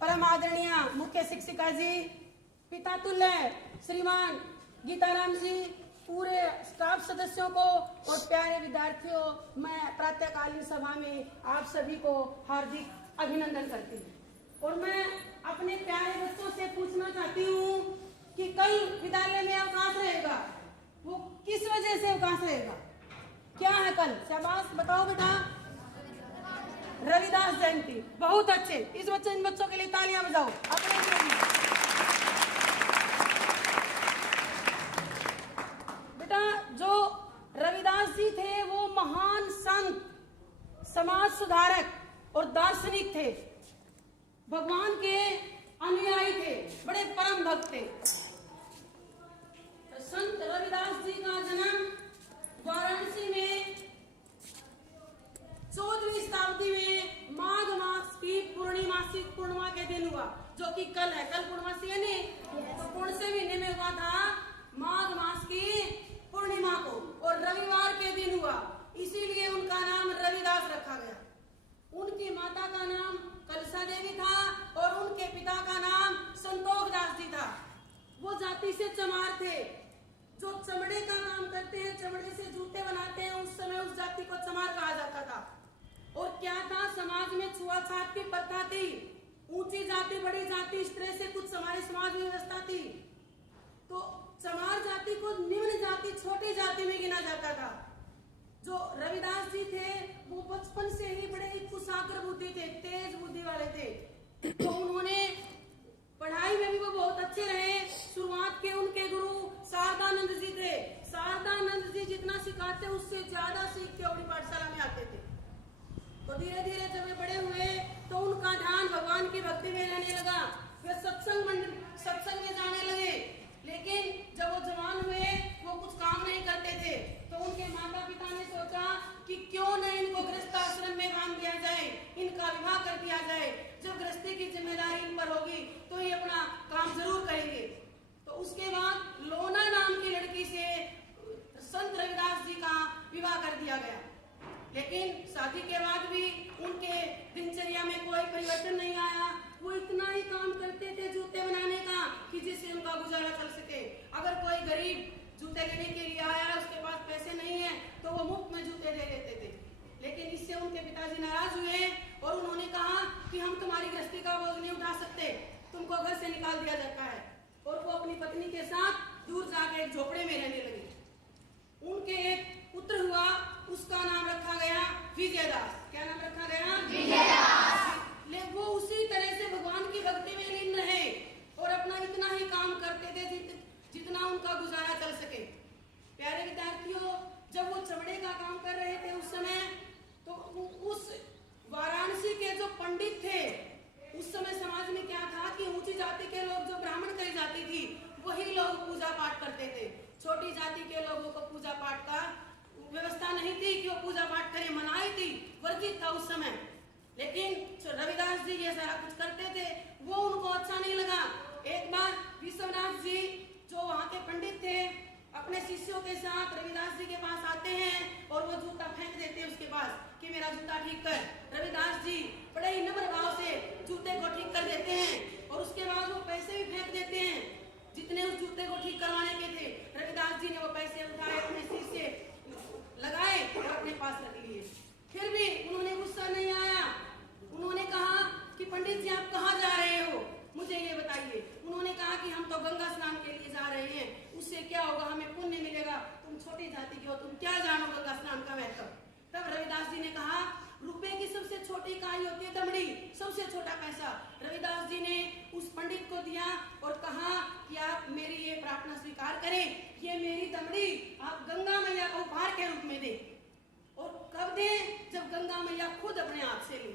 परम आदरणीय मुख्य शिक्षिका जी, पिता तुल्य श्रीमान गीताराम जी, पूरे स्टाफ सदस्यों को और प्यारे विद्यार्थियों, मैं प्रातःकालीन सभा में आप सभी को हार्दिक अभिनंदन करती हूँ। और मैं अपने प्यारे बच्चों से पूछना चाहती हूँ कि कल विद्यालय में अवकाश रहेगा, वो किस वजह से अवकाश रहेगा? क्या है कल? शाबाश, बताओ बेटा। रविदास जयंती। बहुत अच्छे, इन बच्चों के लिए तालियां बजाओ अपने। बेटा, जो रविदास जी थे वो महान संत, समाज सुधारक और दार्शनिक थे, भगवान के अनुयायी थे, बड़े परम भक्त थे। संत रविदास जी का जन्म वाराणसी में 14वीं शताब्दी में माघ मास की पूर्णिमा के दिन हुआ, जो कि कल है। कल पूर्णमासी है नहीं, तो पूर्ण से महीने में हुआ था माघ मास की पूर्णिमा को, और रविवार के दिन हुआ, इसीलिए उनका नाम रविदास रखा गया। उनकी माता का नाम कलसा देवी था और उनके पिता का नाम संतोष दास जी था। वो जाति से चमार थे, जो चमड़े का काम करते हैं, चमड़े से जूते बनाते हैं, उस समय उस जाति को चमार कहा जाता था। और क्या था, समाज में छुआछूत की प्रथा थी, ऊंची जाति बड़ी जाति, इस तरह से कुछ हमारे समाज में व्यवस्था थी। तो चमार जाति को निम्न जाति, छोटी जाति में गिना जाता था। जो रविदास जी थे वो बचपन से ही बड़े ही कुशाग्र बुद्धि थे, तेज बुद्धि वाले थे। तो उन्होंने पढ़ाई में भी वो बहुत अच्छे रहे। शुरुआत के उनके गुरु शारदानंद जी थे। शारदानंद जी जितना सिखाते उससे ज्यादा सीख के अपनी पाठशाला में आते थे। तो धीरे धीरे जब वे बड़े हुए तो उनका ध्यान भगवान की भक्ति में रहने लगा। वे सत्संग में जाने लगे। लेकिन जब वो जवान हुए वो कुछ काम नहीं करते थे, तो उनके माता पिता ने सोचा कि क्यों न इनको गृहस्थ आश्रम में बांध दिया जाए, इनका विवाह कर दिया जाए। जब गृहस्थी की जिम्मेदारी इन पर होगी तो ये अपना काम जरूर करेंगे। तो उसके बाद लोना नाम की लड़की से संत रविदास जी का विवाह कर दिया गया। लेकिन शादी के बाद भी उनके दिनचर्या में कोई परिवर्तन नहीं आया। वो इतना ही काम करते थे जूते बनाने का कि जिससे उनका गुजारा चल सके। अगर कोई गरीब जूते लेने के लिए आया, उसके पास पैसे नहीं है, तो वो मुफ्त में जूते दे देते थे। लेकिन इससे उनके पिताजी नाराज हुए और उन्होंने कहा कि हम तुम्हारी गृहस्थी का बोझ नहीं उठा सकते, तुमको घर से निकाल दिया जाता है। और वो अपनी पत्नी के साथ दूर जाकर एक झोपड़े में रहने लगे। उनके एक पुत्र हुआ, उसका नाम रखा गया विजयदास। क्या नाम रखा गया? विजयदास। लेकिन वो उसी तरह से भगवान की भक्ति में लीन रहे और अपना इतना ही काम करते थे जितना उनका गुजारा चल सके। प्यारे विद्यार्थियों, जब वो चमड़े का काम कर रहे थे उस समय, तो उस वाराणसी के जो पंडित थे, उस समय समाज में क्या था कि ऊंची जाति के लोग, जो ब्राह्मण कही जाती थी, वही लोग पूजा पाठ करते थे। छोटी जाति के लोगों को पूजा पाठ का व्यवस्था नहीं थी कि वो पूजा पाठ करें, मनाही थी, वर्जित था उस समय। लेकिन रविदास जी ये सारा कुछ करते थे, वो उनको अच्छा नहीं लगा। एक बार विश्वनाथ जी, जो वहाँ के पंडित थे, अपने शिष्यों के साथ रविदास जी के पास आते हैं और वो जूता फेंक देते हैं उसके पास कि मेरा जूता ठीक कर। रविदास जी बड़े ही नम्र भाव से जूते को ठीक कर देते हैं और उसके बाद वो पैसे भी फेंक देते हैं जितने उस जूते को ठीक करवाने के थे। रविदास जी ने वो पैसे उठाए, अपने सिर से लगाए और अपने पास रख लिए। फिर भी उन्होंने गुस्सा नहीं आया। उन्होंने कहा कि पंडित जी आप कहाँ जा रहे हो, मुझे ये बताइए। उन्होंने कहा कि हम तो गंगा स्नान के लिए जा रहे हैं, उससे क्या होगा, हमें पुण्य मिलेगा, तुम छोटी जाति के हो, तुम क्या जानो गंगा स्नान का महत्व। तब रविदास जी ने कहा, रुपए की सबसे छोटी इकाई होती है दमड़ी, सबसे छोटा पैसा। रविदास जी ने उस पंडित को दिया और कहा कि आप मेरी ये प्रार्थना स्वीकार करें, ये मेरी दमड़ी आप गंगा मैया को उपहार के रूप में दें। और कब दें? जब गंगा मैया खुद अपने हाथ से ले।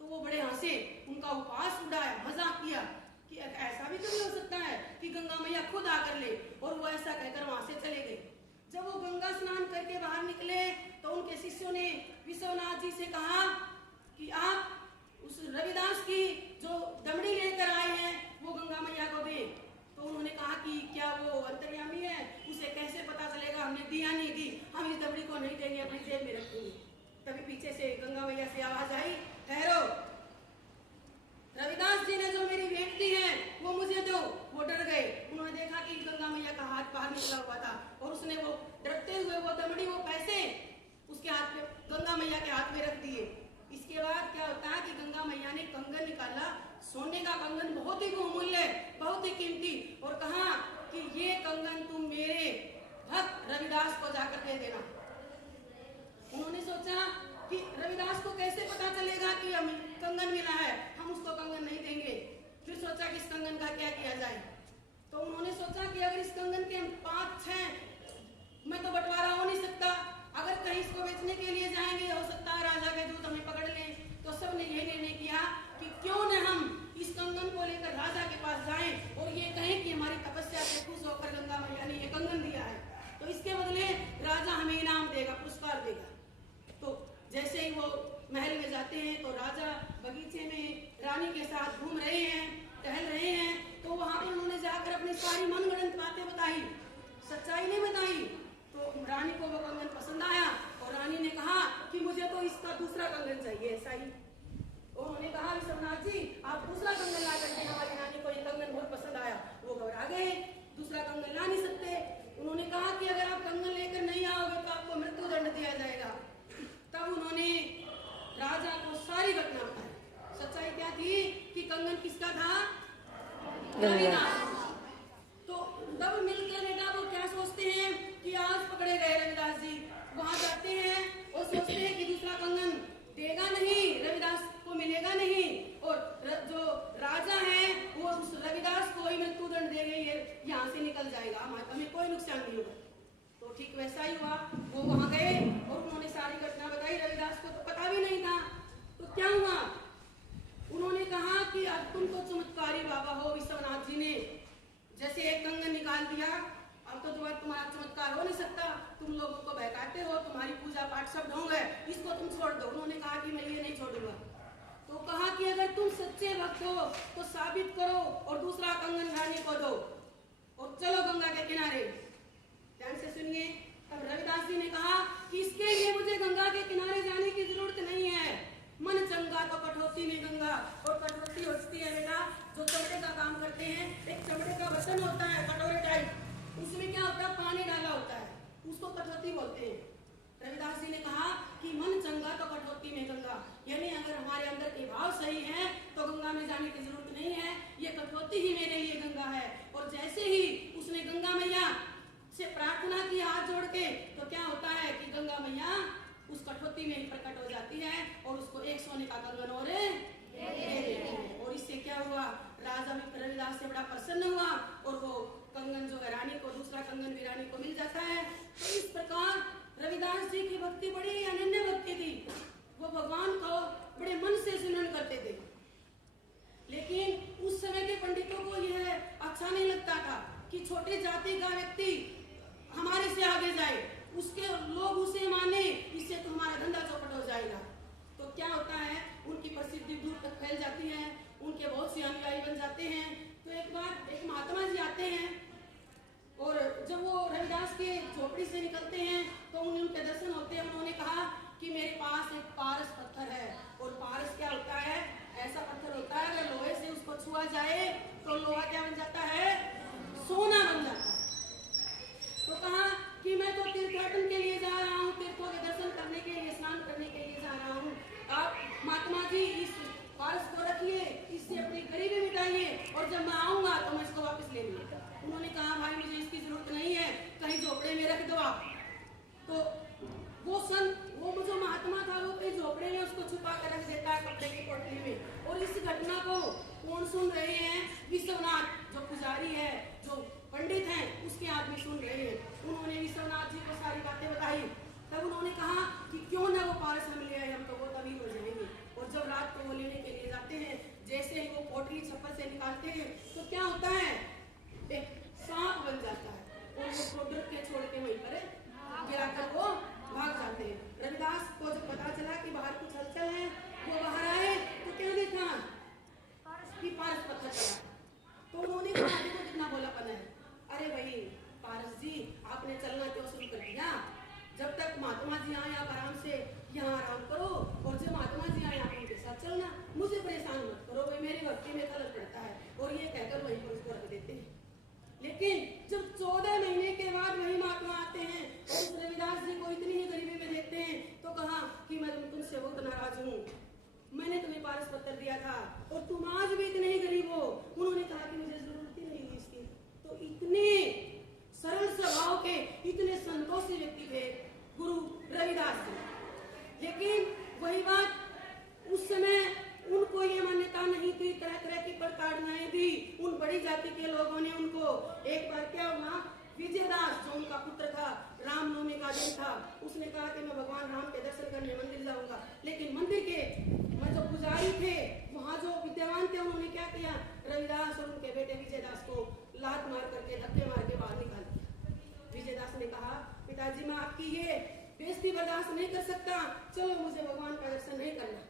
तो वो बड़े हंसे, उनका उपहास उड़ाया, मजाक किया कि ऐसा भी कभी हो सकता है कि गंगा मैया खुद आकर ले। और वो ऐसा कहकर वहां से चले गए। जब वो गंगा स्नान करके बाहर निकले तो उनके शिष्यों ने विश्वनाथ जी से कहा कि आप उस रविदास की जो दमड़ी लेकर आए हैं वो गंगा मैया को दें। तो उन्होंने कहा कि क्या वो अंतर्यामी है, उसे कैसे पता चलेगा, हमने दिया नहीं दी, हम इस दमड़ी को नहीं देंगे, अपनी जेब में रखेंगे। तभी पीछे से गंगा मैया से आवाज आई, ठहरो, रविदास जी ने जो कंगन निकाला, सोने का कंगन, बहुत ही बहुमूल्य, बहुत ही कीमती, और कहा कि ये कंगन तुम मेरे भक्त रविदास को जाकर दे देना। उन्होंने सोचा कि रविदास को कैसे पता चलेगा कि हमें कंगन मिला है, हम उसको कंगन नहीं देंगे। फिर सोचा कि इस कंगन का क्या किया जाए। तो उन्होंने सोचा कि अगर इस कंगन के 5-6 में तो बंटवारा हो नहीं सकता, अगर कहीं इसको बेचने के लिए जाएंगे हो सकता है राजा के दूत हमें पकड़ लें। तो सबने यही निर्णय किया कि क्यों न हम इस कंगन को लेकर राजा के पास जाएं और ये कहें कि हमारी तपस्या से खुश होकर गंगा मैया ने ये कंगन दिया है, तो इसके बदले राजा हमें इनाम देगा, पुरस्कार देगा। तो जैसे ही वो महल में जाते हैं तो राजा बगीचे में रानी के साथ घूम रहे हैं, टहल रहे हैं, तो वहां पर उन्होंने जाकर अपनी सारी मनगढ़ंत बातें बताई, सच्चाई नहीं बताई। तो रानी को वो कंगन पसंद आया और रानी ने कहा कि मुझे तो इसका दूसरा कंगन चाहिए। ऐसा ही उन्होंने कहा विश्वनाथ जी आप दूसरा कंगन ला करके, हमारी रानी को ये कंगन बहुत पसंद आया। वो घबरा गए, दूसरा कंगन ला नहीं सकते। उन्होंने कहा कि अगर आप कंगन लेकर नहीं आओगे तो आपको मृत्यु दंड दिया जाएगा। तब उन्होंने राजा को सारी घटना बताई। सच्चाई क्या थी कि कंगन किसका था? रविदास। तो तब मिलकर बेटा वो क्या सोचते हैं कि आज पकड़े गए रविदास जी। वहां जाते हैं और सोचते हैं कि दूसरा कंगन देगा नहीं, रविदास को मिलेगा नहीं, और जो राजा है वो उस रविदास को ही मृत्यु दंड देंगे, ये यहाँ से निकल जाएगा, हमें कोई नुकसान नहीं होगा। तो ठीक वैसा ही हुआ। वो वहां गए और उन्होंने सारी घटना बताई। रविदास को तो पता भी नहीं था। तो क्या हुआ? उन्होंने कहा कि अब तुम तो चमत्कारी बाबा हो विश्वनाथ जी ने, जैसे एक कंगन निकाल दिया, अब तो दोबारा तुम्हारा चमत्कार हो नहीं सकता, तुम लोगों को बहकाते हो, तुम्हारी पूजा पाठ सब ढोंग है, इसको तुम छोड़ दो। उन्होंने कहा कि मैं ये नहीं छोड़ूंगा। तो कहा कि अगर तुम सच्चे भक्त हो तो साबित करो और दूसरा कंगन रानी को दो और चलो गंगा के किनारे। ध्यान से सुनिए। तब रविदास जी ने कहा कि इसके लिए मुझे गंगा के किनारे जाने की जरूरत नहीं है। मन चंगा तो कठौती में गंगा, और कठौती होती है बेटा जो चमड़े का काम करते हैं। एक चमड़े का बर्तन होता है कटोरे टाइप, उसमें क्या होता है पानी डाला होता है, उसको कठौती बोलते हैं। रविदास जी ने कहा कि मन चंगा तो कठौती में गंगा, यानी अगर हमारे अंदर के भाव सही है तो गंगा में जाने की जरूरत नहीं है, ये कठौती ही मेरे लिए गंगा है। और जैसे ही उसने गंगा मैया से प्रार्थना की हाथ जोड़ के, तो क्या होता है कि गंगा मैया उस कठौती में प्रकट हो जाती है और उसको एक सोने का कंगन और दे देती है। और इससे क्या हुआ? राजा भी रविदास से बड़ा प्रसन्न हुआ और वो कंगन जो है रानी को, दूसरा कंगन भी रानी को मिल जाता है। तो इस प्रकार रविदास जी की भक्ति बड़ी अनन्य भक्ति थी। वो भगवान को बड़े मन से सिमरन करते थे। लेकिन उस समय के पंडितों को यह अच्छा नहीं लगता था कि छोटे जाति का व्यक्ति हमारे से आगे जाए, उसके लोग उसे माने, इससे तो हमारा धंधा चौपट हो जाएगा। तो क्या होता है, उनकी प्रसिद्धि दूर तक फैल जाती है, उनके बहुत से अनुयायी बन जाते हैं। तो एक बार एक महात्मा जी आते हैं और जब वो रविदास के झोपड़ी से निकलते हैं तो उनके दर्शन होते हैं। उन्होंने कहा कि मेरे पास एक पारस पत्थर है। और पारस क्या होता है? ऐसा पत्थर होता है अगर लोहे से उसको छुआ जाए तो लोहा क्या बन जाता है? सोना बन जाता है। तो कहा कि मैं तो तीर्थाटन के लिए जा रहा हूँ, तीर्थों के दर्शन करने के लिए, स्नान करने के लिए जा रहा हूँ, आप महात्मा जी इस पारस को रखिए, इससे अपनी गरीबी मिटाइए और जब मैं आऊंगा तो मैं इसको वापस ले लूंगा। उन्होंने कहा भाई मुझे इसकी जरूरत नहीं है, कहीं झोपड़े में रख दो आप। तो वो जो महात्मा था वो कहीं झोपड़े में उसको छुपा कर रख देता है कपड़े की पोटली में। और इस घटना को कौन सुन रहे हैं? विश्वनाथ जो पुजारी है, जो पंडित हैं, उसके आदमी सुन रहे हैं। उन्होंने विश्वनाथ जी को सारी बातें बताई। तब उन्होंने कहा कि क्यों ना वो पारस हम ले आए, हम तो बहुत अमीर हो जाएंगे। और जब रात को वो लेने के लिए जाते हैं, जैसे ही वो पोटली छप्पर से निकालते हैं तो क्या होता है? एक सांप बन जाता है और वो डर के छोड़ के वहीं पर गिराकर वो भाग जाते हैं। रविदास को जब पता चला कि बाहर कुछ हलचल है, वो बाहर आए तो क्या देखा कि पारस पत्थर चला। तो उन्होंने कहा देखो कितना बोलापन है। अरे भाई पारस जी आपने चलना क्यों शुरू कर दिया? जब तक महात्मा जी आए आप आराम से यहाँ आराम करो, और जब महात्मा जी आए आप उनके साथ चलना, मुझे परेशान मत करो, भाई मेरी भक्ति में खलल पड़ता है। और ये कहकर वहीं पर उसको रख देते हैं। लेकिन जब 14 महीने के बाद वही महात्मा आते हैं और उस रविदास जी को इतनी ही गरीबी में देखते हैं तो कहा कि मैं तुमसे बहुत नाराज हूँ, मैंने तुम्हें पारस पत्र दिया था और तुम आज भी इतने ही गरीब हो। उन्होंने कहा कि मुझे जरूरत ही नहीं हुई इसकी। तो इतने सरल स्वभाव के, इतने संतोषी व्यक्ति थे गुरु रविदास जी। लेकिन वही बात, उस समय उनको ये मान्यता नहीं थी, तरह तरह की प्रताड़नाएं दी उन बड़ी जाति के लोगों ने उनको। एक बार क्या हुआ, विजयदास जो उनका पुत्र था, रामनवमी का दिन था, उसने कहा कि मैं भगवान राम के दर्शन करने मंदिर जाऊंगा। लेकिन मंदिर के जो पुजारी थे, वहां जो विद्यमान थे, उन्होंने क्या किया, रविदास और उनके बेटे विजयदास को लात मार करके, धक्के मार के बाहर निकाल दिया। विजयदास ने कहा, पिताजी मैं आपकी ये बेइज्जती बर्दाश्त नहीं कर सकता, चलो मुझे भगवान का दर्शन नहीं करना।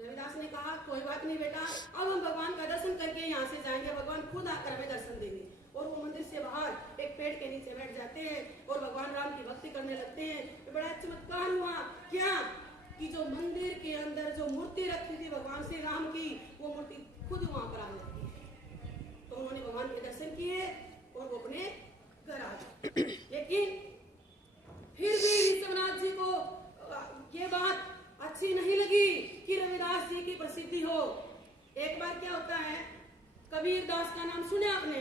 रविदास ने कहा, कोई बात नहीं बेटा, अब हम भगवान का दर्शन करके यहाँ से जाएंगे, भगवान खुद आकर हमें दर्शन देंगे। और वो मंदिर से बाहर एक पेड़ के नीचे बैठ जाते हैं और भगवान राम की भक्ति करने लगते हैं। तो बड़ा चमत्कार हुआ क्या, कि जो मंदिर के अंदर जो मूर्ति रखी थी भगवान श्री राम की, वो मूर्ति खुद वहां पर आने लगती है। तो उन्होंने भगवान के दर्शन किए और वो अपने घर आ गए। लेकिन फिर भी विश्वनाथ जी को ये बात अच्छी नहीं लगी कि रविदास जी की प्रसिद्धि हो। एक बार क्या होता है, कबीर दास का नाम सुने आपने?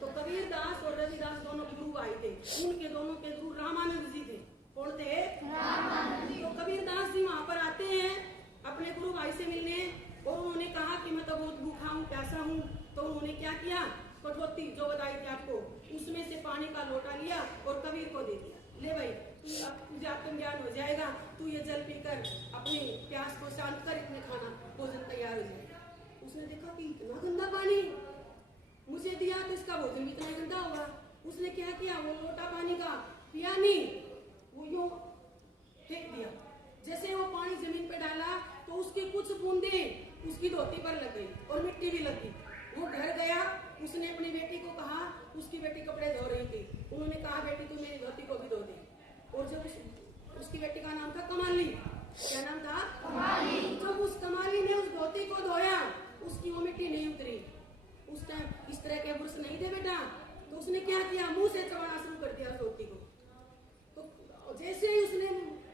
तो कबीर दास और रविदास दोनों गुरु भाई थे। उनके दोनों के गुरु रामानंद जी थे। कौन थे? रामानंद जी। तो कबीर दास जी वहां पर आते हैं अपने गुरु भाई से मिलने, और उन्होंने कहा कि मैं तो बहुत भूखा हूँ, प्यासा हूँ। तो उन्होंने क्या किया, कठौती जो बताई थी आपको, उसमें से पानी का लोटा लिया और कबीर को दे दिया, ले भाई तुझे आत्मज्ञान हो जाएगा, तू ये जल पीकर अपनी प्यास को शांत कर, इतने खाना भोजन तैयार हो जाएगा। उसने देखा कि इतना गंदा पानी मुझे दिया तो इसका भोजन भी इतना गंदा होगा। उसने क्या किया, वो लोटा पानी का पिया नहीं, वो यूं फेंक दिया। जैसे वो पानी जमीन पे डाला तो उसकी कुछ बूंदे उसकी धोती पर लग गई और मिट्टी भी लगी। वो घर गया, उसने अपनी बेटी को कहा, उसकी बेटी कपड़े धो रही थी, उन्होंने कहा बेटी तू मेरी धोती को भी धो दे। और जब उसकी बेटी का नाम था कमाली, क्या नाम था? कमाली। जब उस कमाली ने उस धोती को धोया, उसकी वो मिट्टी नहीं उतरी। उस टाइम इस तरह के ब्रश नहीं थे बेटा, तो उसने क्या किया, मुंह से चबाना शुरू कर दिया उस धोती को। तो जैसे ही उसने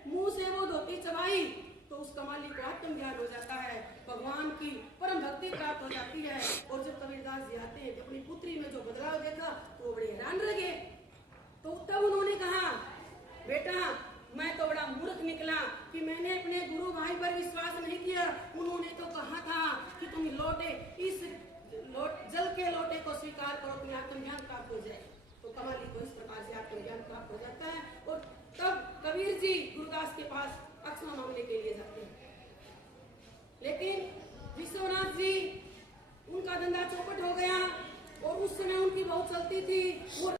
मुंह से वो धोती चबाई, तो उस कमाली को आत्मज्ञान हो जाता है, भगवान की परम भक्ति प्राप्त हो जाती है। और जब कबीरदास जी आते हैं कि अपनी पुत्री में जो बदलाव देखा, तो वो बड़े हैरान रह गए। तो तब उन्होंने कहा, बेटा मैं तो बड़ा मूर्ख निकला कि मैंने अपने गुरु भाई पर विश्वास नहीं किया। उन्होंने तो कहा था कि तुम लोटे, इस जल के लोटे को स्वीकार करो, तुम्हें आत्मज्ञान प्राप्त हो जाए। तो कमाली को इस प्रकार से आत्मज्ञान प्राप्त हो जाता है। और तब कबीर जी गुरुदास के पास अक्षमा मांगने के लिए जाते हैं। लेकिन विश्वनाथ जी, उनका धंधा चौपट हो गया और उस समय उनकी बहुत चलती थी।